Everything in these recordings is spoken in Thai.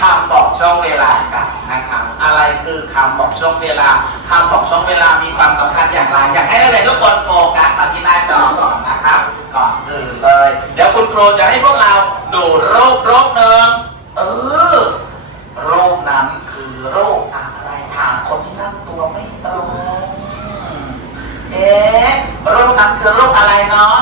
คำบอกช่วงเวลากันนะครับอะไรคือคำบอกช่วงเวลาคำบอกช่วงเวลามีความสำคัญอย่างไรอยากให้นักเรียนทุกคนโฟกัสมาที่หน้าจอก่อนนะครับก่อนอื่นเลย เดี๋ยวคุณครูจะให้พวกเราดูรูปรูปหนึ่งเออรูปนั้นคือรูปอะไรถามคนที่นั่งตัวไม่ตรงเอ๊ะรูปนั้นคือรูปอะไรเนาะ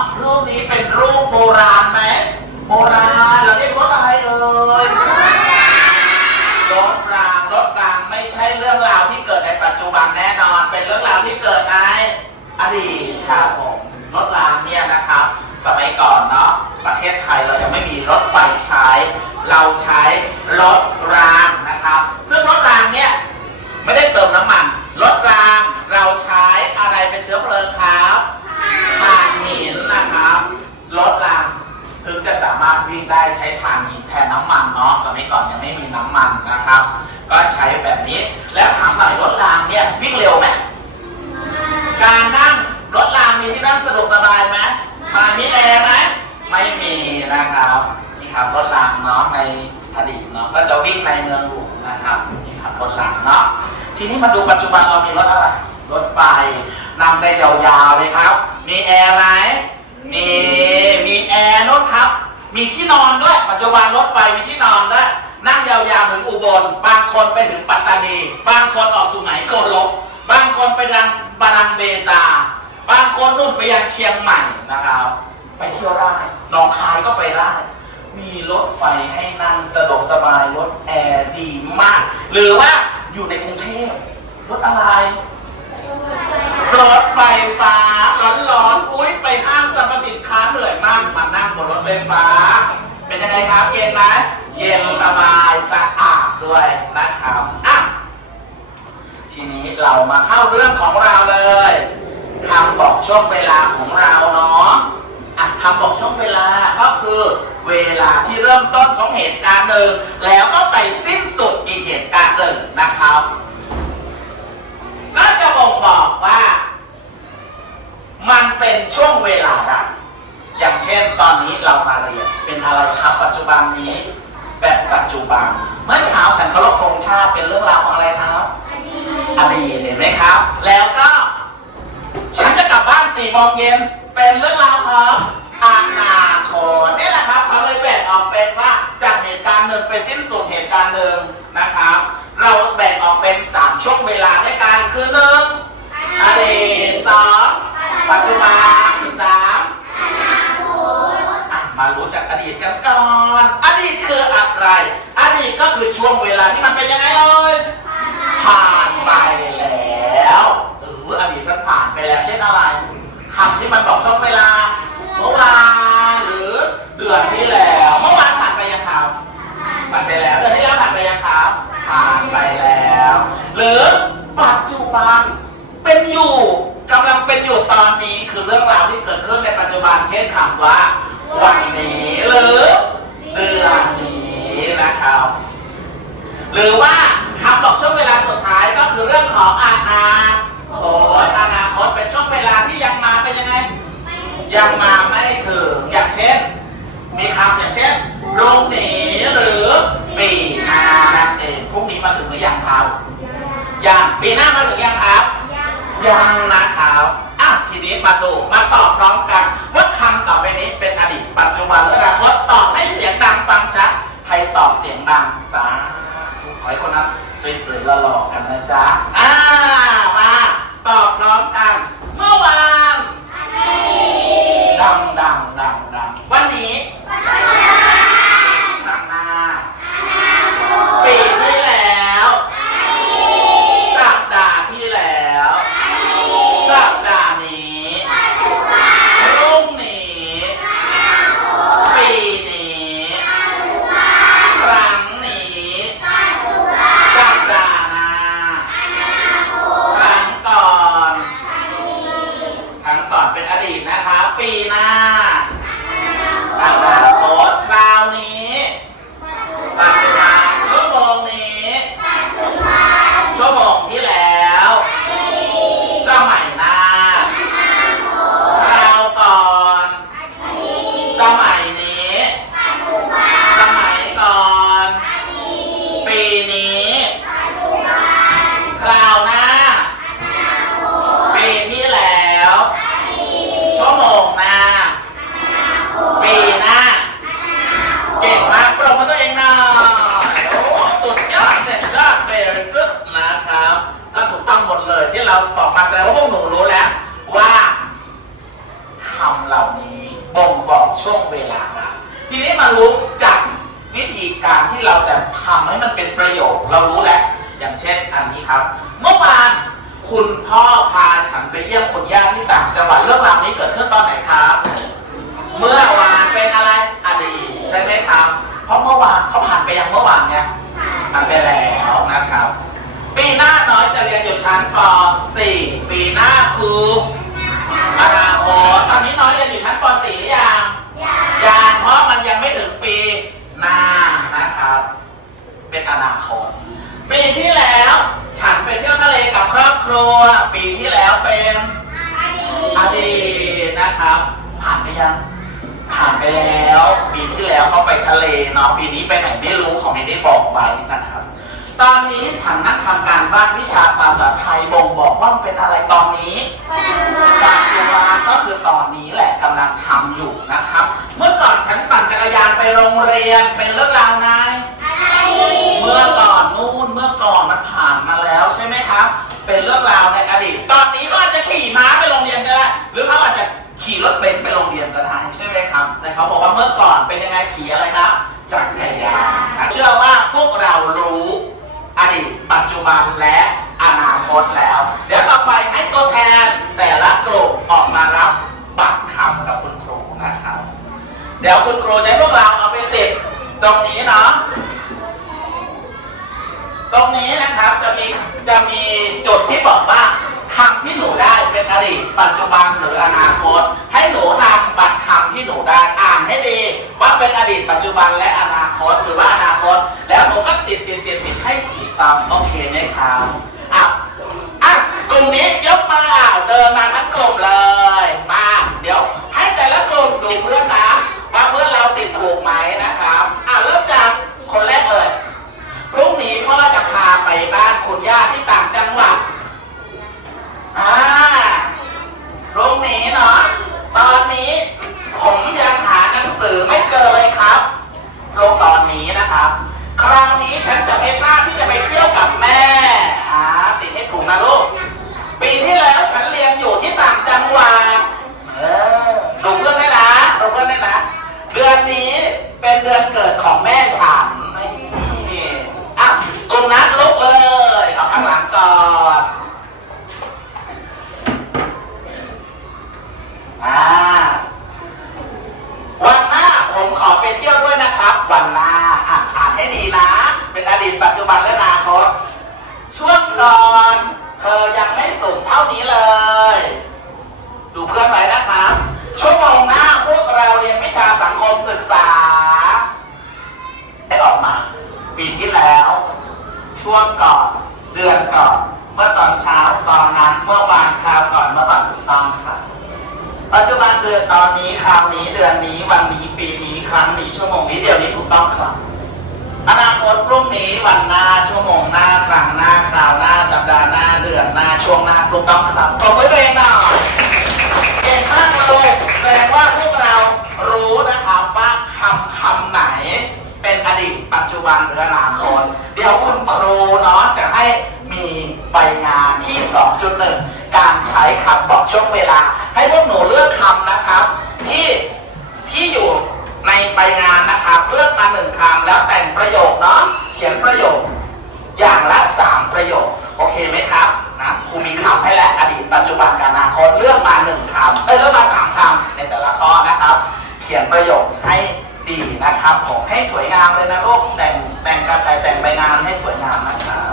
ดีตครับผมรถรางเนี่ยนะครับ สมัยก่อนเนาะประเทศไทยเรายังไม่มีรถไฟใช้ เราใช้รถราง นะครับนี่ครับรถรางเนาะในอดีตเนาะก็จะวิ่งในเมืองหลวงนะครับนี่ครับรถรางเนาะทีนี้มาดูปัจจุบันเรามีรถอะไรรถไฟนั่งได้ยาวๆเลยครับ มีแอร์ไหมมีมีแอร์นู่นครับ มีที่นอนด้วยปัจจุบันรถไฟมีที่นอนด้วยนั่งยาวๆถึงอุบล บางคนไปถึงปัตตานี บางคนออกสุไหงโกลกบางคนไปดังบานังเบซาบางคนนู่นไปยังเชียงใหม่นะครับ ไปเที่ยวได้หนองคายก็ไปได้ มีรถไฟให้นั่งสะดวกสบายรถแอร์ดีมาก หรือว่าอยู่ในกรุงเทพรถอะไร รถไฟฟ้าร้อนๆอุ้ยไปห้างสรรพสินค้าเหนื่อยมากมานั่งบนรถไฟฟ้า เป็นยังไงครับเย็นไหมเย็นสบายสะอาดด้วยนะครับอะทีนี้เรามาเข้าเรื่องของเราเลยคำบอกช่วงเวลาของเราเนาะอะ คำบอกช่วงเวลาก็คือเวลาที่เริ่มต้นของเหตุการณ์หนึ่ง แล้วก็ไปสิ้นสุดอีกเหตุการณ์หนึ่งนะครับ ก็จะบ่งบอกว่า มันเป็นช่วงเวลาใดอย่างเช่นตอนนี้เรามาเรียนเป็นอะไรครับ ปัจจุบันนี้ แบบปัจจุบัน เมื่อเช้าฉันเคารพธงชาติเป็นเรื่องราวของอะไรครับอดีตเห็นไหมครับ แล้วก็ ฉันจะกลับบ้านสี่โมงเย็นเป็นเรื่องราวของ อนาคตนี่แหละครับเขาเลยแบ่งออกเป็นว่าจากเหตุการณ์หนึ่งไปสิ้นสุดเหตุการณ์หนึ่งนะครับ เราแบ่งออกเป็นสามช่วงเวลาด้วยกันคือหนึ่งอดีตสองปัจจุบันสามมารู้จักอดีตกันก่อน อดีตคืออะไร อดีตก็คือช่วงเวลาที่มันเป็นยังไงเอ่ยผ่านไปแล้วเอออดีตมันผ่านไปแล้วเช่นอะไรคำที่มันบอกช่วงเวลา ผ่านไปแล้วเดือนที่แล้วผ่านไปยังครับผ่านไปแล้ว หรือปัจจุบันเป็นอยู่กำลังเป็นอยู่ตอนนี้คือเรื่องราวที่เกิดขึ้นในปัจจุบันเช่นคำว่า วันนี้หรือเดือนนี้นะครับ หรือว่าคำบอกช่วงเวลาสุดท้ายก็คือเรื่องของอนาคตอนา ยังนะครับอะทีนี้มาดูมาตอบพร้อมกันว่าคำต่อไปนี้เป็นอดีตปัจจุบันหรืออนาคตตอบให้เสียงดังฟังชัดใครตอบเสียงดังสาธุขอให้คนนั้นสวยๆหล่อๆกันนะจ๊ะอ่า ยังเมื่อวานเนี่ยผ่านไปแล้วนะครับ ปีหน้าน้อยจะเรียนอยู่ชั้นป .4 ปีหน้าคืออนาคตตอนนี้น้อยเรียนอยู่ชั้นป .4 หรือยังยังเพราะมันยังไม่ถึงปีหน้านะครับ เป็นอนาคตปีที่แล้ว ฉันไปเที่ยวทะเลกับครอบครัว ปีที่แล้วเป็นอดีตนะครับ ผ่านไปยังผ่านไปแล้วปีที่ แล้วเขาไปทะเลเนาะปีนี้ไปไหนไม่รู้เขาไม่ได้บอกไว้นะครับ ตอนนี้ฉันนั่งทำการบ้านวิชาภาษาไทยบ่งบอกว่ามันเป็นอะไรตอนนี้ปัจจุบันก็คือตอนนี้แหละกำลังทำอยู่นะครับ เมื่อก่อนฉันปั่นจักรยานไปโรงเรียนเป็นเรื่องราวไงเมื่อก่อนนู่นเมื่อก่อนมันผ่านมาแล้วใช่ไหมครับ เป็นเรื่องราวในอดีต ตอนนี้ก็อาจจะขี่ม้าไปโรงเรียนก็ได้หรือเขาอาจจะ ขี่รถเบนซ์ไปโรงเรียนก็ได้ใช่ไหมครับแต่เขาบอกว่าเมื่อก่อนเป็นยังไงขี่อะไรครับจักรยานเชื่อว่าพวกเรารู้อดีตปัจจุบันและอนาคตแล้ว เดี๋ยวต่อไปให้ตัวแทนแต่ละกลุ่มออกมารับบัตรคำกับคุณครูนะครับ เดี๋ยวคุณครูจะให้พวกเราเอาไปติดตรงนี้เนาะตรงนี้นะครับจะมีจะมีจุดที่บอกว่าคำที่หนูได้ เป็นอดีตปัจจุบันหรืออนาคต ให้หนูนำบัตรคำที่หนูได้อ่านให้ดี ว่าเป็นอดีตปัจจุบันและอนาคตหรือว่าอนาคต แล้วหนูก็ติดติดติดติดให้ถูกต้องโอเคไหมครับอะอะกลุ่มนี้ยกมาเดินมาทั้งกลุ่มเลย ฉันจะไม่พ แล้ว ช่วงก่อนเดือนก่อนเมื่อตอนเช้าตอนนั้นเมื่อวานคราวก่อนเมื่อวันถูกต้องครับปัจจุบันเดือนตอนนี้คราวนี้เดือนนี้วันนี้ปีนี้ครั้งนี้ชั่วโมงนี้เดี๋ยวนี้ถูกต้องครับอนาคตพรุ่งนี้วันหน้าชั่วโมงหน้าครั้งหน้าคราวหน้าสัปดาห์หน้าเดือนหน้าช่วงหน้าถูกต้องครับตบมือตัวเองหน่อยเก่งมากเลยแสดงว่าพวกเรารู้นะครับว่าคำคำไหนเป็นอดีตปัจจุบัน ให้พวกหนูเลือกคำนะครับ ที่ที่อยู่ในใบงานนะครับ เลือกมาหนึ่งคำแล้วแต่งประโยคเนาะเขียนประโยค อย่างละ3ประโยค โอเคไหมครับนะครูมีคำให้แล้วอดีตปัจจุบันกับอนาคตเลือกมาหนึ่งคำเอ้ยเลือกมาสามคำในแต่ละข้อนะครับ เขียนประโยคให้ดีนะครับผมให้สวยงามเลยนะลูกแต่งแต่งกันไปแต่งใบงานให้สวยงามนะครับ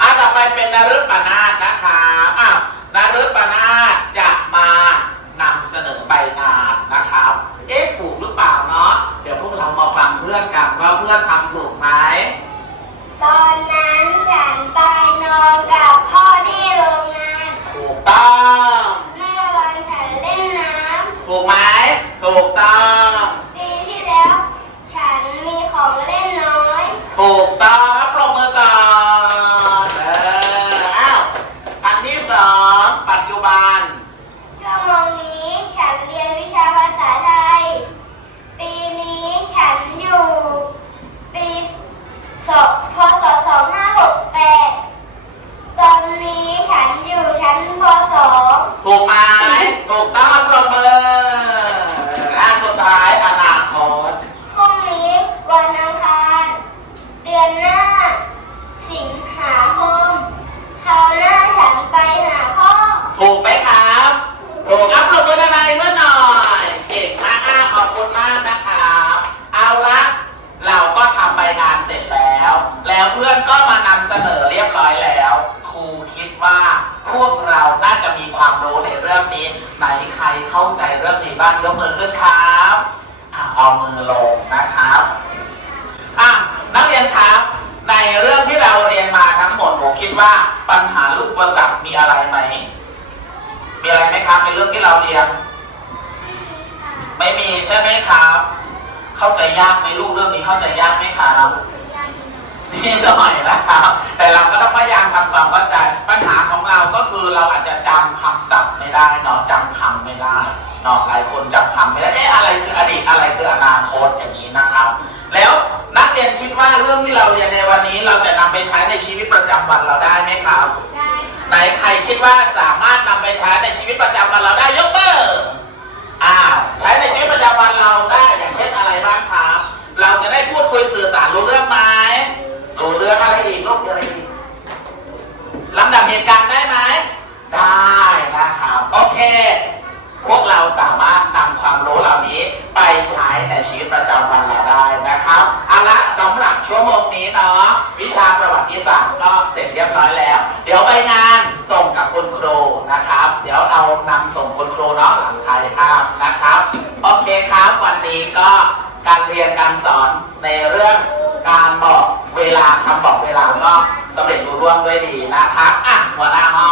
อะต่อไปเป็นนฤปนาถนะคะอะนฤปนาถจะมานำเสนอใบงานนะครับ เอ๊ะถูกหรือเปล่าเนาะเดี๋ยวพวกเรามา ฟังเพื่อนกันว่าเพื่อนทำถูกไหม ตอนนั้นฉันไปนอนกับพ่อที่โรงงานถูกต้อง เมื่อวันฉันเล่นน้ถูกไหม ถูกต้องำปีที่แล้ว ฉันมีของเล่นน้อย ถูกต้อง เข้าใจยากไหมลูกเรื่องนี้เข้าใจยากไหมครับนิดหน่อยนะครับแต่เราก็ต้องพยายามทำความเข้าใจปัญหาของเราก็คือเราอาจจะจำคำศัพท์ไม่ได้เนาะจำคำไม่ได้เนาะหลายคนจำคำไม่ได้เอ๊ะอะไรคืออดีตอะไรคืออนาคตอย่างนี้นะครับ แล้วนักเรียนคิดว่าเรื่องที่เราเรียนในวันนี้เราจะนำไปใช้ในชีวิตประจำวันเราได้ไหมครับได้ไหนใครคิดว่าสามารถนำไปใช้ในชีวิตประจำวันเราได้ยกมืออ่าใช้ในชีวิตประจำวันเราได้ เช่นอะไรบ้างครับ เราจะได้พูดคุยสื่อสารรู้เรื่องไหมรู้เรื่องอะไรอีกลูกอะไรอีกลำดับเหตุการณ์ได้ไหม ได้นะครับ โอเค พวกเราสามารถนำความรู้เหล่านี้ไปใช้ในชีวิตประจำวันเราได้นะครับเอาละสำหรับชั่วโมงนี้เนาะวิชาประวัติศาสตร์ก็เสร็จเรียบร้อยแล้ว เดี๋ยวไปงานส่งกับคุณครูนะครับ เดี๋ยวเรานำส่งคุณครูเนาะหลังถ่ายภาพนะ การเรียนการสอนในเรื่องการบอกเวลาคำบอกเวลาก็สำเร็จรู้ร่วงด้วยดีนะคะอะหัวหน้าห้อง